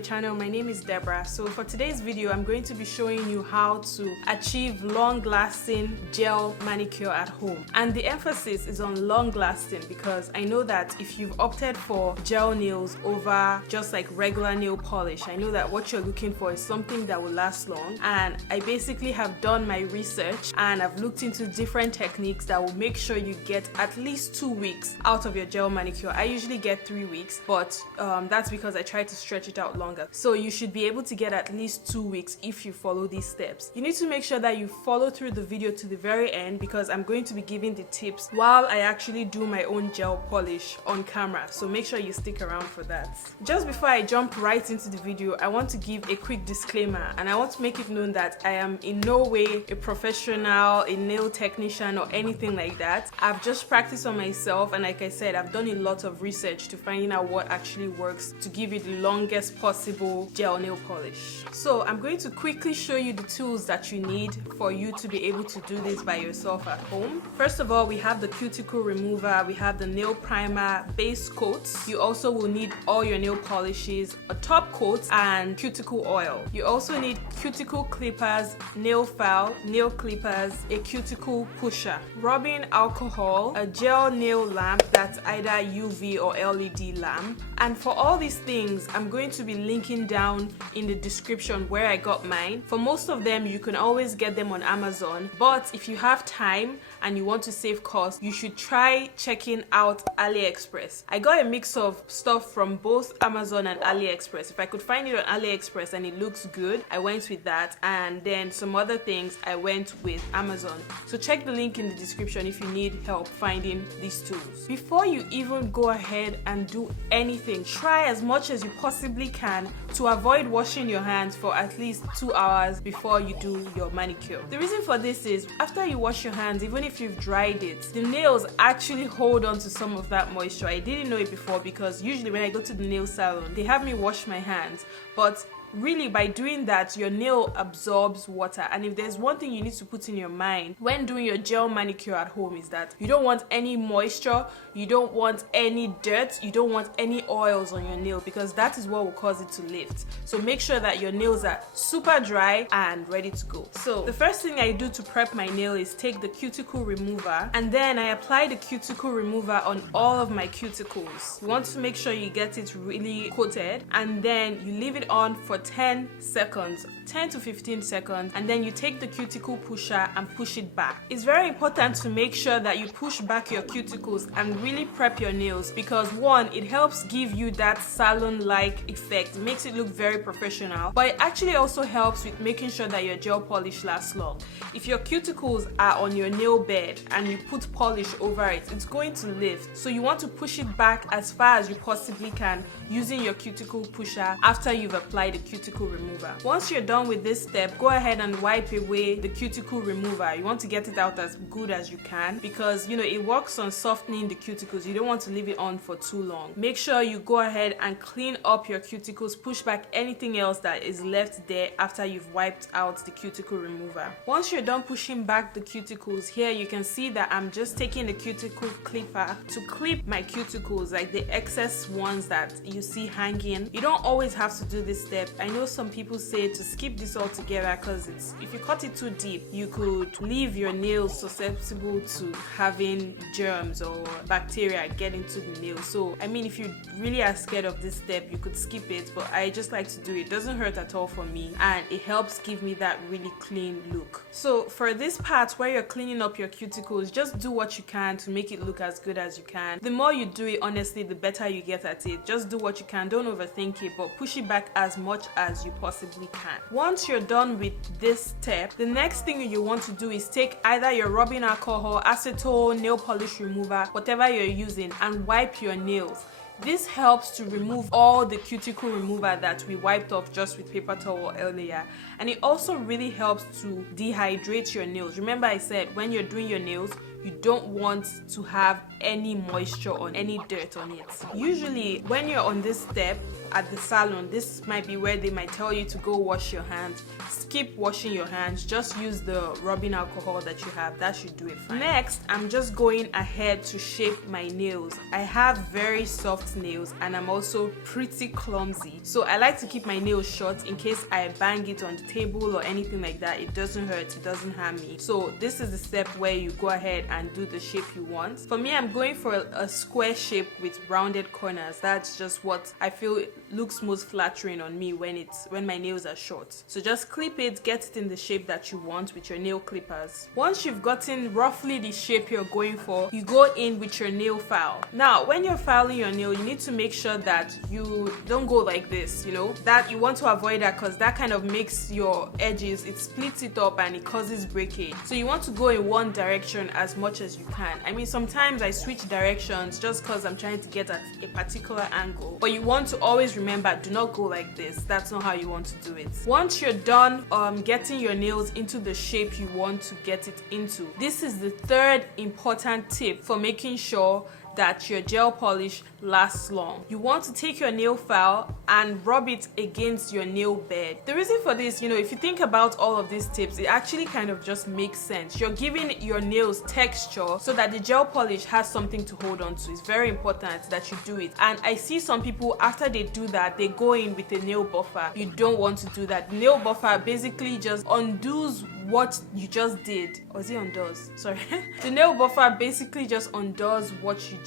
my channel. My name is Deborah. So for today's video, I'm going to be showing you how to achieve long-lasting gel manicure at home. And the emphasis is on long-lasting because I know that if you've opted for gel nails over just like regular nail polish, I know that what you're looking for is something that will last long. And I basically have done my research and I've looked into different techniques that will make sure you get at least 2 weeks out of your gel manicure. I usually get 3 weeks, but that's because I try to stretch it out longer. So you should be able to get at least 2 weeks if you follow these steps. You need to make sure that you follow through the video to the very end because I'm going to be giving the tips while I actually do my own gel polish on camera. So make sure you stick around for that. Just before I jump right into the video, I want to give a quick disclaimer and I want to make it known that I am in no way a professional, a nail technician or anything like that. I've just practiced on myself and like I said, I've done a lot of research to finding out what actually works to give you the longest possible gel nail polish. So I'm going to quickly show you the tools that you need for you to be able to do this by yourself at home. First of all, we have the cuticle remover, we have the nail primer, base coats. You also will need all your nail polishes, a top coat and cuticle oil. You also need cuticle clippers, nail file, nail clippers, a cuticle pusher, rubbing alcohol, a gel nail lamp that's either UV or LED lamp. And for all these things, I'm going to be linking down in the description where I got mine. For most of them, you can always get them on Amazon, but if you have time and you want to save cost, you should try checking out AliExpress. I got a mix of stuff from both Amazon and AliExpress. If I could find it on AliExpress and it looks good, I went with that, and then some other things I went with Amazon. So check the link in the description if you need help finding these tools. Before you even go ahead and do anything, try as much as you possibly can to avoid washing your hands for at least 2 hours before you do your manicure. The reason for this is after you wash your hands, even if you've dried it, the nails actually hold on to some of that moisture. I didn't know it before because usually when I go to the nail salon, they have me wash my hands, but really by doing that your nail absorbs water. And if there's one thing you need to put in your mind when doing your gel manicure at home is that you don't want any moisture, you don't want any dirt, you don't want any oils on your nail because that is what will cause it to lift. So make sure that your nails are super dry and ready to go. So the first thing I do to prep my nail is take the cuticle remover and then I apply the cuticle remover on all of my cuticles. You want to make sure you get it really coated and then you leave it on for 10 seconds, 10 to 15 seconds, and then you take the cuticle pusher and push it back. It's very important to make sure that you push back your cuticles and really prep your nails because one, it helps give you that salon-like effect. It makes it look very professional, but it actually also helps with making sure that your gel polish lasts long. If your cuticles are on your nail bed and you put polish over it, it's going to lift. So you want to push it back as far as you possibly can using your cuticle pusher after you've applied the cuticle remover. Once you're done with this step, go ahead and wipe away the cuticle remover. You want to get it out as good as you can because it works on softening the cuticles. You don't want to leave it on for too long. Make sure you go ahead and clean up your cuticles, push back anything else that is left there after you've wiped out the cuticle remover. Once you're done pushing back the cuticles, here you can see that I'm just taking the cuticle clipper to clip my cuticles, like the excess ones that you see hanging. You don't always have to do this step. I know some people say to skip this altogether because if you cut it too deep, you could leave your nails susceptible to having germs or bacteria get into the nail. So I mean, if you really are scared of this step, you could skip it, but I just like to do it. It doesn't hurt at all for me and it helps give me that really clean look. So for this part where you're cleaning up your cuticles, just do what you can to make it look as good as you can. The more you do it, honestly, the better you get at it. Just do what you can, don't overthink it, but push it back as much as you possibly can. Once you're done with this step, the next thing you want to do is take either your rubbing alcohol, acetone, nail polish remover, whatever you're using, and wipe your nails. This helps to remove all the cuticle remover that we wiped off just with paper towel earlier, and it also really helps to dehydrate your nails. Remember I said when you're doing your nails, you don't want to have any moisture on any dirt on it. Usually when you're on this step at the salon, this might be where they might tell you to go wash your hands. Skip washing your hands, just use the rubbing alcohol that you have. That should do it fine. Next, I'm just going ahead to shape my nails. I have very soft nails and I'm also pretty clumsy, so I like to keep my nails short in case I bang it on the table or anything like that. It doesn't hurt, it doesn't harm me. So this is the step where you go ahead and do the shape you want. For me, I'm going for a square shape with rounded corners. That's just what I feel looks most flattering on me when my nails are short. So just clip it, get it in the shape that you want with your nail clippers. Once you've gotten roughly the shape you're going for, you go in with your nail file. Now when you're filing your nail, you need to make sure that you don't go like this, you know, that you want to avoid that, because that kind of makes your edges, it splits it up and it causes breakage. So you want to go in one direction as much as you can. I mean, sometimes I switch directions just because I'm trying to get at a particular angle, but you want to always remember, do not go like this. That's not how you want to do it. Once you're done getting your nails into the shape you want to get it into, this is the third important tip for making sure that your gel polish lasts long. You want to take your nail file and rub it against your nail bed. The reason for this, you know, if you think about all of these tips, it actually kind of just makes sense. You're giving your nails texture so that the gel polish has something to hold on to. It's very important that you do it. And I see some people, after they do that, they go in with a nail buffer. You don't want to do that. The nail buffer basically just undoes what you just did. Or is it undoes? Sorry. The nail buffer basically just undoes what you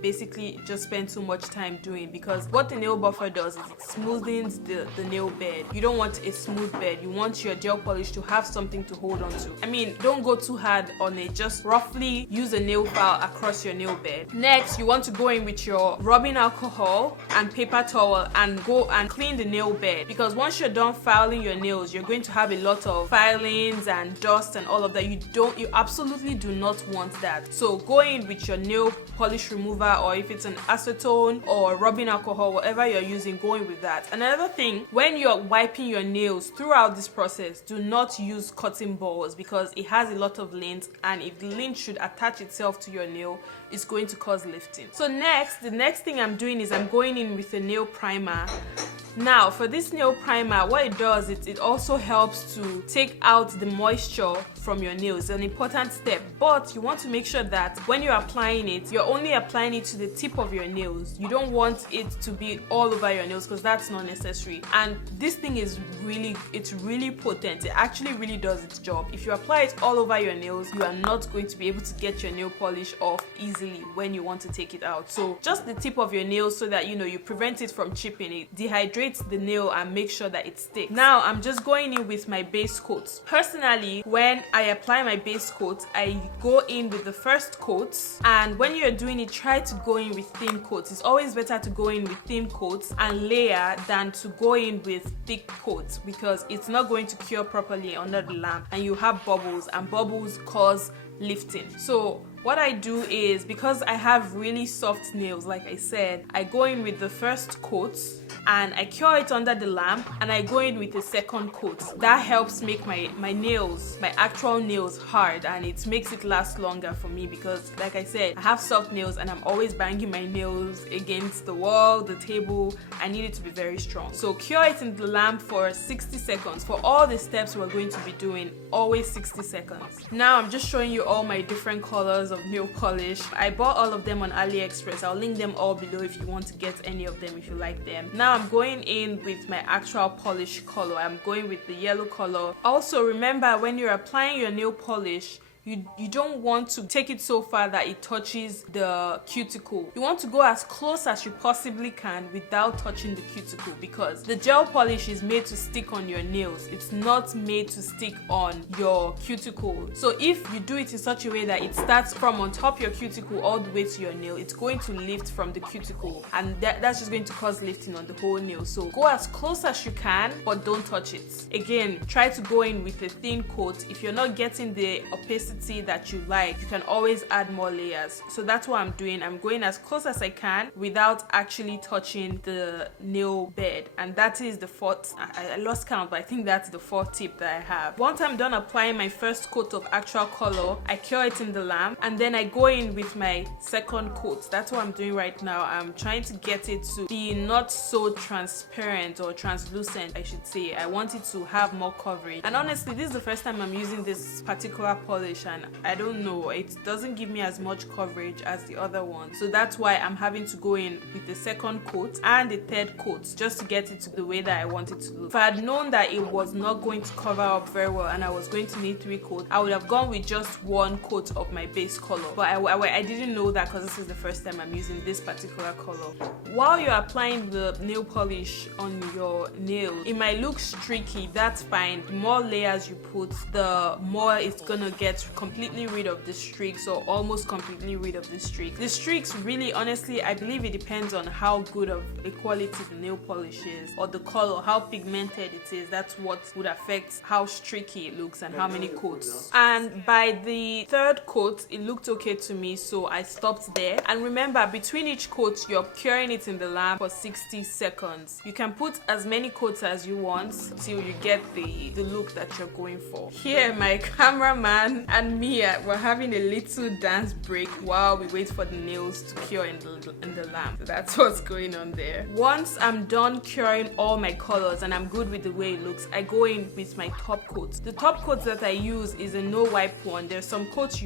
basically just spend too much time doing, because what the nail buffer does is it smoothens the nail bed. You don't want a smooth bed. You want your gel polish to have something to hold on to. I mean, don't go too hard on it. Just roughly use a nail file across your nail bed. Next, you want to go in with your rubbing alcohol and paper towel and go and clean the nail bed, because once you're done filing your nails, you're going to have a lot of filings and dust and all of that. You absolutely do not want that. So go in with your nail polish remover, or if it's an acetone or rubbing alcohol, whatever you're using, go in with that. Another thing, when you're wiping your nails throughout this process, do not use cotton balls, because it has a lot of lint, and if the lint should attach itself to your nail, it's going to cause lifting. So the next thing I'm doing is I'm going in with a nail primer. Now for this nail primer, what it does, it also helps to take out the moisture from your nails. It's an important step, but you want to make sure that when you're applying it, you're only applying it to the tip of your nails. You don't want it to be all over your nails, because that's not necessary. And this thing is really potent. It actually really does its job. If you apply it all over your nails, you are not going to be able to get your nail polish off easily when you want to take it out. So just the tip of your nails, so that you prevent it from chipping. It dehydrates the nail and make sure that it sticks. Now I'm just going in with my base coat. Personally, when I apply my base coat, I go in with the first coat, and when you're doing it, try to go in with thin coats. It's always better to go in with thin coats and layer than to go in with thick coats, because it's not going to cure properly under the lamp and you have bubbles, and bubbles cause lifting. So what I do is, because I have really soft nails, like I said, I go in with the first coat and I cure it under the lamp, and I go in with a second coat. That helps make my nails, my actual nails, hard, and it makes it last longer for me, because like I said, I have soft nails and I'm always banging my nails against the wall, the table. I need it to be very strong. So cure it in the lamp for 60 seconds. For all the steps we're going to be doing, always 60 seconds. Now I'm just showing you all my different colors of nail polish. I bought all of them on AliExpress. I'll link them all below if you want to get any of them, if you like them. Now I'm going in with my actual polish color. I'm going with the yellow color. Also remember, when you're applying your nail polish, you don't want to take it so far that it touches the cuticle. You want to go as close as you possibly can without touching the cuticle, because the gel polish is made to stick on your nails. It's not made to stick on your cuticle. So if you do it in such a way that it starts from on top your cuticle all the way to your nail, it's going to lift from the cuticle, and that's just going to cause lifting on the whole nail. So go as close as you can, but don't touch it. Again, try to go in with a thin coat. If you're not getting the opacity intensity that you like, you can always add more layers. So that's what I'm doing. I'm going as close as I can without actually touching the nail bed, and that is the fourth. I lost count, but I think that's the fourth tip that I have. Once I'm done applying my first coat of actual color, I cure it in the lamp, and then I go in with my second coat. That's what I'm doing right now. I'm trying to get it to be not so transparent or translucent, I should say. I want it to have more coverage, and honestly this is the first time I'm using this particular polish, and I don't know, it doesn't give me as much coverage as the other one. So that's why I'm having to go in with the second coat and the third coat just to get it to the way that I want it to look. If I had known that it was not going to cover up very well and I was going to need 3 coats, I would have gone with just 1 coat of my base color. But I didn't know that because this is the first time I'm using this particular color. While you're applying the nail polish on your nail, it might look streaky. That's fine. The more layers you put, the more it's gonna get completely rid of the streaks, or almost completely rid of the streaks. The streaks, really honestly, I believe it depends on how good of a quality the nail polish is, or the color, how pigmented it is. That's what would affect how streaky it looks and how many coats. And by the third coat, it looked okay to me, so I stopped there. And remember, between each coat, you're curing it in the lamp for 60 seconds. You can put as many coats as you want till you get the look that you're going for. Here, my cameraman and me, we're having a little dance break while we wait for the nails to cure in the lamp. So that's what's going on there. Once I'm done curing all my colors and I'm good with the way it looks, I go in with my top coat. The top coat that I use is a no wipe one. There's some coats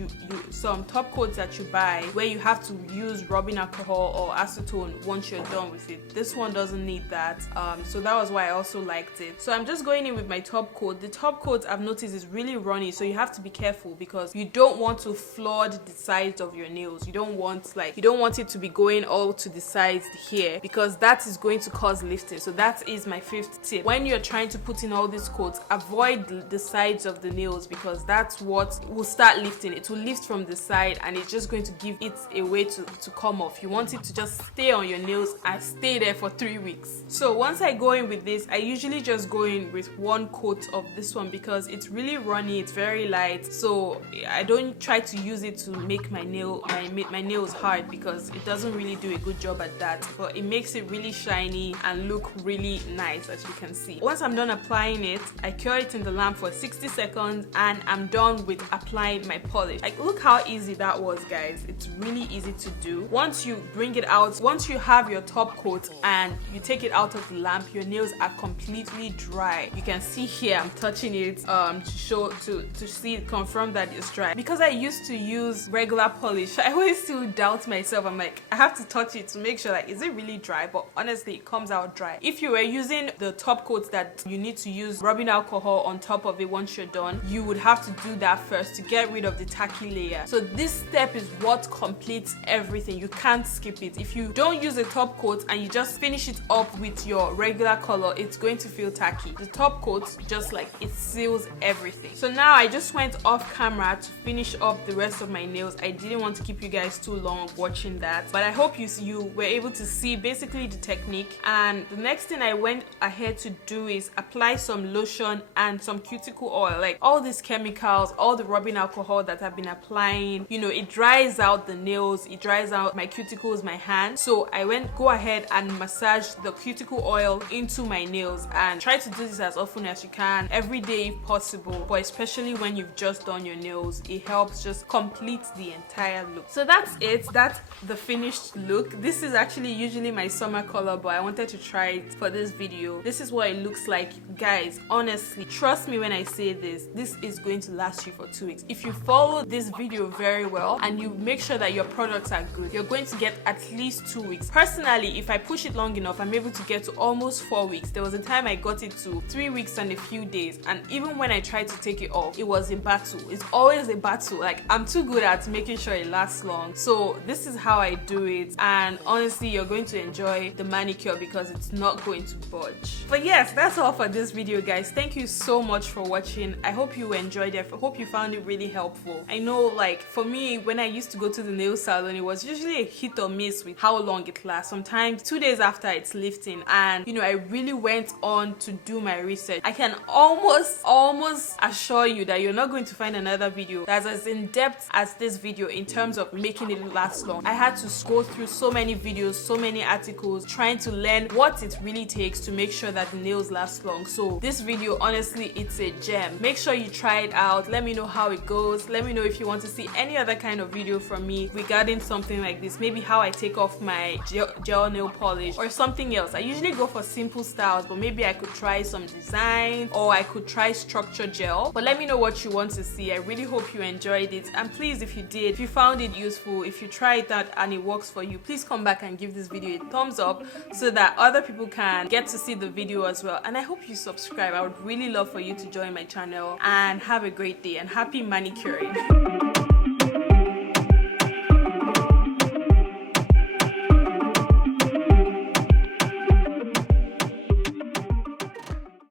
some top coats that you buy where you have to use rubbing alcohol or acetone once you're done with it. This one doesn't need that, so that was why I also liked it. So I'm just going in with my top coat. The top coat, I've noticed, is really runny, so you have to be careful because you don't want to flood the sides of your nails. You don't want it to be going all to the sides here, because that is going to cause lifting. So that is my 5th tip. When you're trying to put in all these coats, avoid the sides of the nails, because that's what will start lifting. It will lift from the side and it's just going to give it a way to come off. You want it to just stay on your nails and stay there for 3 weeks. So once I go in with this, I usually just go in with 1 coat of this one because it's really runny, it's very light, so I don't try to use it to make my nails hard, because it doesn't really do a good job at that, but it makes it really shiny and look really nice, as you can see. Once I'm done applying it, I cure it in the lamp for 60 seconds and I'm done with applying my polish. Like, look how easy that was, guys. It's really easy to do. Once you bring it out, once you have your top coat and you take it out of the lamp, your nails are completely dry. You can see here I'm touching it to confirm that it's dry. Because I used to use regular polish, I always still doubt myself. I'm like, I have to touch it to make sure, like, is it really dry? But honestly, it comes out dry. If you were using the top coat that you need to use rubbing alcohol on top of it once you're done, you would have to do that first to get rid of the tacky layer. So this step is what completes everything. You can't skip it. If you don't use a top coat and you just finish it up with your regular color, it's going to feel tacky. The top coat, just like, it seals everything. So now I just went off camera to finish up the rest of my nails. I didn't want to keep you guys too long watching that, but I hope you were able to see basically the technique. And the next thing I went ahead to do is apply some lotion and some cuticle oil. Like, all these chemicals, all the rubbing alcohol that I've been applying, you know, it dries out the nails, it dries out my cuticles, my hands. So I go ahead and massage the cuticle oil into my nails, and try to do this as often as you can, every day if possible, but especially when you've just done your nails, it helps just complete the entire look. So that's it. That's the finished look. This is actually usually my summer color, but I wanted to try it for this video. This is what it looks like, guys. Honestly, trust me when I say this is going to last you for 2 weeks. If you follow this video very well and you make sure that your products are good, you're going to get at least 2 weeks. Personally, if I push it long enough, I'm able to get to almost 4 weeks. There was a time I got it to 3 weeks and a few days, and even when I tried to take it off, it was a battle. It's always a battle. Like, I'm too good at making sure it lasts long. So this is how I do it, and honestly, you're going to enjoy the manicure because it's not going to budge. But yes, that's all for this video, guys. Thank you so much for watching. I hope you enjoyed it. I hope you found it really helpful. I know, like, for me, when I used to go to the nail salon, it was usually a hit or miss with how long it lasts. Sometimes 2 days after it's lifting, and you know, I really went on to do my research. I can almost assure you that you're not going to find another other video that's as in depth as this video in terms of making it last long. I had to go through so many videos, so many articles, trying to learn what it really takes to make sure that the nails last long. So this video, honestly, it's a gem. Make sure you try it out. Let me know how it goes. Let me know if you want to see any other kind of video from me regarding something like this, maybe how I take off my gel nail polish or something else. I usually go for simple styles, but maybe I could try some design, or I could try structure gel. But let me know what you want to see. I really hope you enjoyed it, and please, if you did, if you found it useful, if you tried that and it works for you, please come back and give this video a thumbs up so that other people can get to see the video as well. And I hope you subscribe. I would really love for you to join my channel, and have a great day and happy manicuring.